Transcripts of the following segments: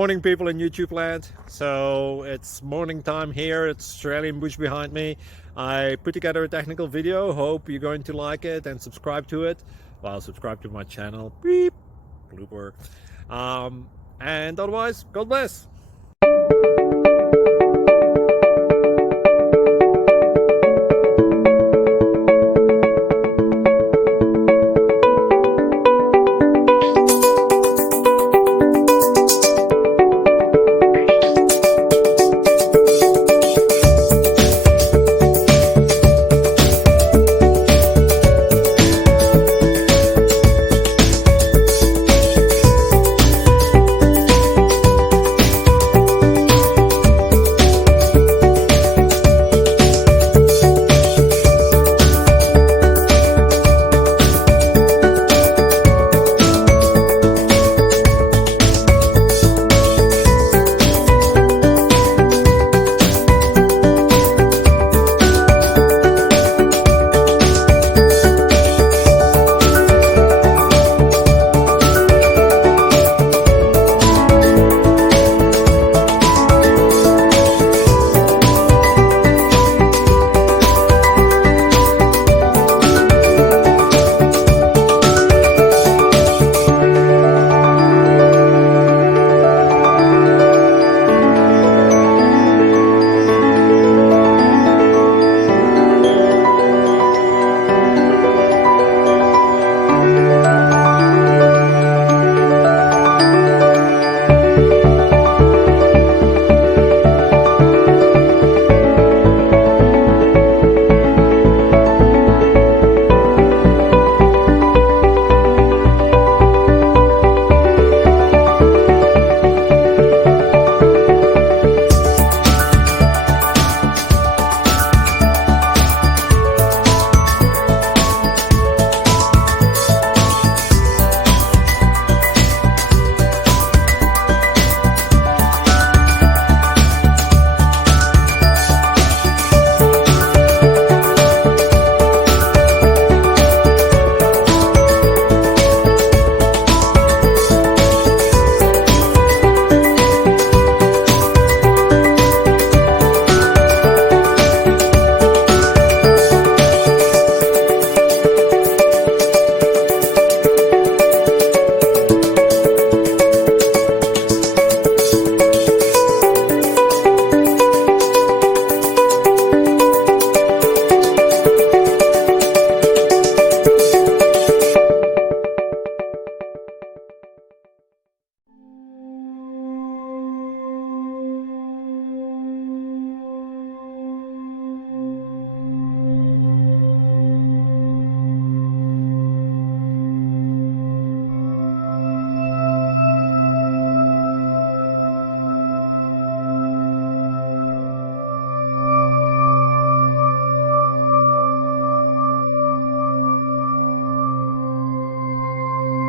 Morning, people in YouTube land. So it's morning time here. It's Australian bush behind me. I put together a technical video. Hope you're going to like it and subscribe to it. Well, subscribe to my channel. Beep. Blooper. And otherwise, God bless.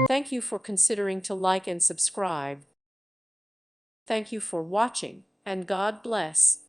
Thank you for considering to like and subscribe. Thank you for watching, and God bless.